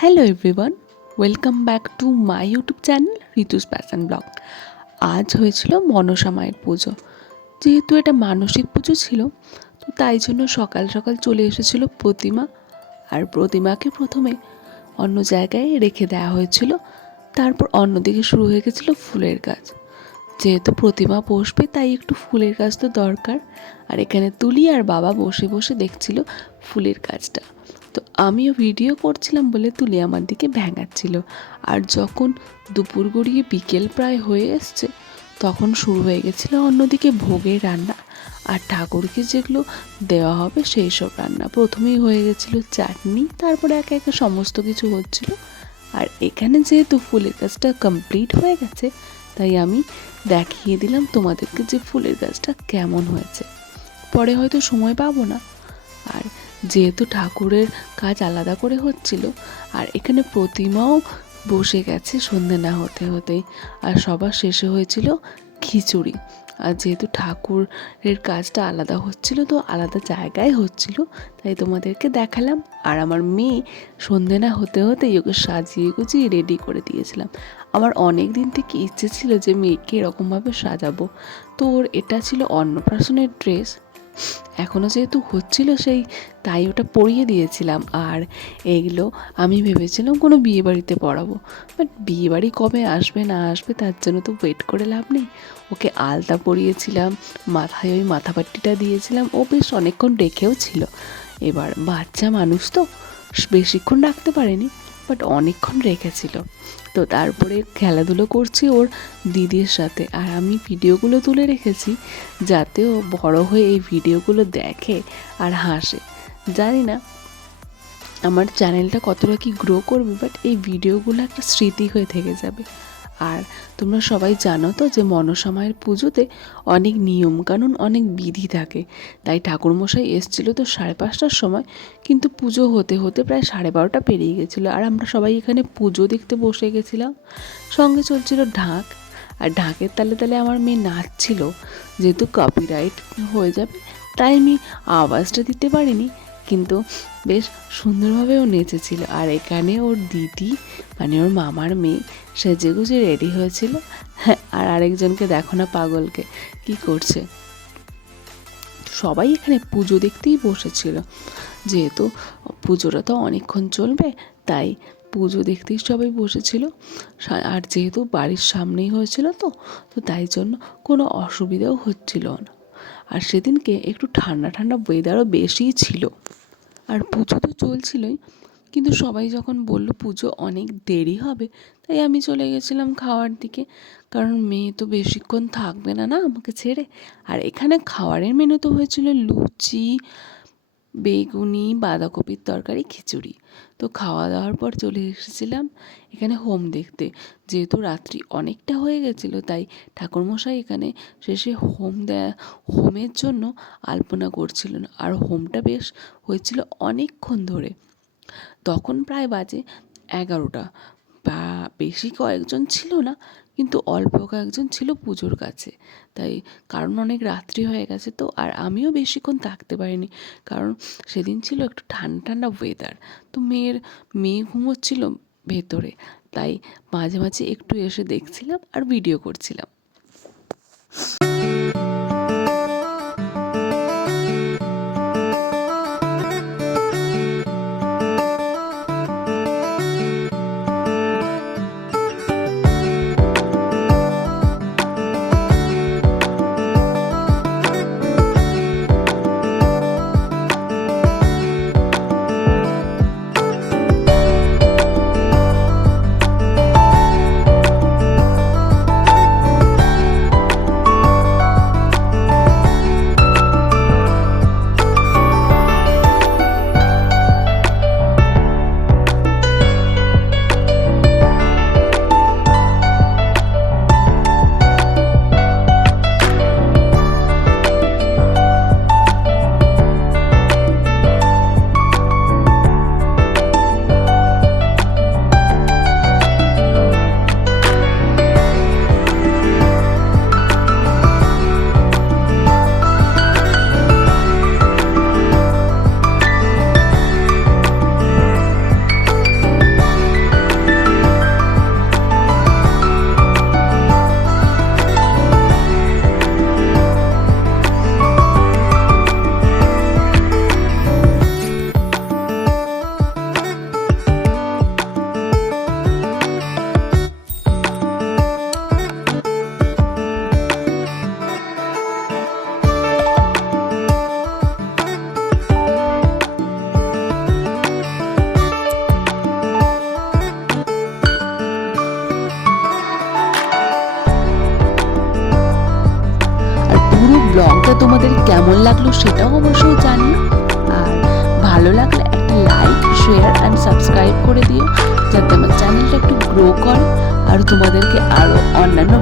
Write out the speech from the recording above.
Hello everyone welcome back to my YouTube channel Ritu's passion blog আজ হয়েছিল মনসা মায়ের পুজো। যেহেতু এটা মানসিক পুজো ছিল, তো তাই জন্য সকাল সকাল চলে এসেছিল প্রতিমা। আর প্রতিমাকে প্রথমে অন্য জায়গায় রেখে দেওয়া হয়েছিল। তারপর অন্যদিকে শুরু হয়ে গেছিল ফুলের গাছ। যেহেতু প্রতিমা বসবে, তাই একটু ফুলের গাছ তো দরকার। আর এখানে তুলি আর বাবা বসে বসে দেখছিল ফুলের গাছটা। তো আমিও ভিডিও করছিলাম বলে তুলে আমার দিকে ভ্যাঙাচ্ছিল আর যখন দুপুর গড়িয়ে বিকেল প্রায় হয়ে এসছে, তখন শুরু হয়ে গেছিল অন্যদিকে ভোগের রান্না। আর ঠাকুরকে যেগুলো দেওয়া হবে সেই সব রান্না। প্রথমেই হয়ে গেছিল চাটনি, তারপরে একে একে সমস্ত কিছু হচ্ছিল। আর এখানে যেহেতু ফুলের গাছটা কমপ্লিট হয়ে গেছে, তাই আমি দেখিয়ে দিলাম তোমাদেরকে যে ফুলের গাছটা কেমন হয়েছে। পরে হয়তো সময় পাবো না। যেহেতু ঠাকুরের কাজ আলাদা করে হচ্ছিল, আর এখানে প্রতিমাও বসে গেছে সন্ধে না হতে হতেই। আর সবার শেষে হয়েছিল খিচুড়ি। আর যেহেতু ঠাকুরের কাজটা আলাদা হচ্ছিল, তো আলাদা জায়গায় হচ্ছিল, তাই তোমাদেরকে দেখালাম। আর আমার মেয়ে সন্ধে না হতে হতেই ওকে সাজিয়ে গুজিয়ে রেডি করে দিয়েছিলাম। আমার অনেক দিন থেকে ইচ্ছে ছিল যে মেয়েকে এরকমভাবে সাজাবো। তো ওর এটা ছিল অন্নপ্রাশনের ড্রেস এখনও যেহেতু হচ্ছিল সেই, তাই ওটা পরিয়ে দিয়েছিলাম। আর এগুলো আমি ভেবেছিলাম কোনো বিয়ে বাড়িতে পরাবো। বাট বিয়েবাড়ি কবে আসবে, না আসবে, তার জন্য তো ওয়েট করে লাভ নেই। ওকে আলতা পরিয়েছিলাম, মাথায় ওই মাথাপাট্টিটা দিয়েছিলাম। ও বেশ অনেকক্ষণ রেখেও ছিল। এবার বাচ্চা মানুষ তো, বেশিক্ষণ রাখতে পারেনি। বাট অনেকক্ষণ রেখেছিল। তো তারপরে খেলাধুলো করছি ওর দিদির সাথে। আর আমি ভিডিওগুলো তুলে রেখেছি যাতে ও বড় হয়ে এই ভিডিওগুলো দেখে আর হাসে। জানি না আমার চ্যানেলটা কতটা কি গ্রো করবে বাট এই ভিডিওগুলো একটা স্মৃতি হয়ে থেকে যাবে। আর তোমরা সবাই জানো তো যে মনসামায়ের পুজোতে অনেক নিয়মকানুন, অনেক বিধি থাকে। তাই ঠাকুরমশাই এসছিল তো সাড়ে পাঁচটার সময়, কিন্তু পুজো হতে হতে প্রায় সাড়ে বারোটা পেরিয়ে গেছিল আর আমরা সবাই এখানে পুজো দেখতে বসে গেছিলাম। সঙ্গে চলছিল ঢাক, আর ঢাকের তালে তালে আমার মেয়ে নাচছিল। যেহেতু কপিরাইট হয়ে যাবে, তাই আমি আওয়াজটা দিতে পারিনি। কিন্তু বেশ সুন্দরভাবে ও নেচেছিল। আর এখানে ওর দিদি মানে ওর মামার মেয়ে সেজে গুজে রেডি হয়েছিল। হ্যাঁ আর আরেকজনকে দেখো না পাগলকে, কি করছে? সবাই এখানে পুজো দেখতেই বসেছিল। যেহেতু পুজোটা তো অনেকক্ষণ চলবে, তাই পুজো দেখতেই সবাই বসেছিল। আর যেহেতু বাড়ির সামনেই হয়েছিল তো তো তাই জন্য কোনো অসুবিধাও হচ্ছিল না। আর সেদিনকে একটু ঠান্ডা ঠান্ডা ওয়েদারও বেশিই ছিল। আর পুজো তো চলছিলই, কিন্তু সবাই যখন বলল পুজো অনেক দেরি হবে, তাই আমি চলে গেছিলাম খাওয়ার দিকে। কারণ মেয়ে তো বেশিক্ষণ থাকবে না না আমাকে ছেড়ে। আর এখানে খাওয়ারের মেনু তো হয়েছিল লুচি বেগুনি, বাঁধাকপির তরকারি, খিচুড়ি। তো খাওয়া দাওয়ার পর চলে এসেছিলাম এখানে হোম দেখতে। যেহেতু রাত্রি অনেকটা হয়ে গেছিল, তাই ঠাকুরমশাই এখানে শেষে হোম দেয়া হোমের জন্য আলপনা করছিলেন। আর হোমটা বেশ হয়েছিল অনেকক্ষণ ধরে। তখন প্রায় বাজে এগারোটা। বা বেশি কয়েকজন ছিল না, কিন্তু অল্প কয়েকজন ছিল পুজোর কাছে। তাই কারণ অনেক রাত্রি হয়ে গেছে তো, আর আমিও বেশিক্ষণ থাকতে পারিনি। কারণ সেদিন ছিল একটু ঠান্ডা ঠান্ডা ওয়েদার তো মেয়ের, মেয়ে ঘুমোচ্ছিল ভেতরে। তাই মাঝে মাঝে একটু এসে দেখছিলাম আর ভিডিও করছিলাম। লাগল সেটাও অবশ্যই জানি। আর ভালো লাগলে একটা লাইক শেয়ার অ্যান্ড সাবস্ক্রাইব করে দিও। যাতে আমার চ্যানেলটা একটু গ্রো করে আর তোমাদেরকে আরও অন্যান্য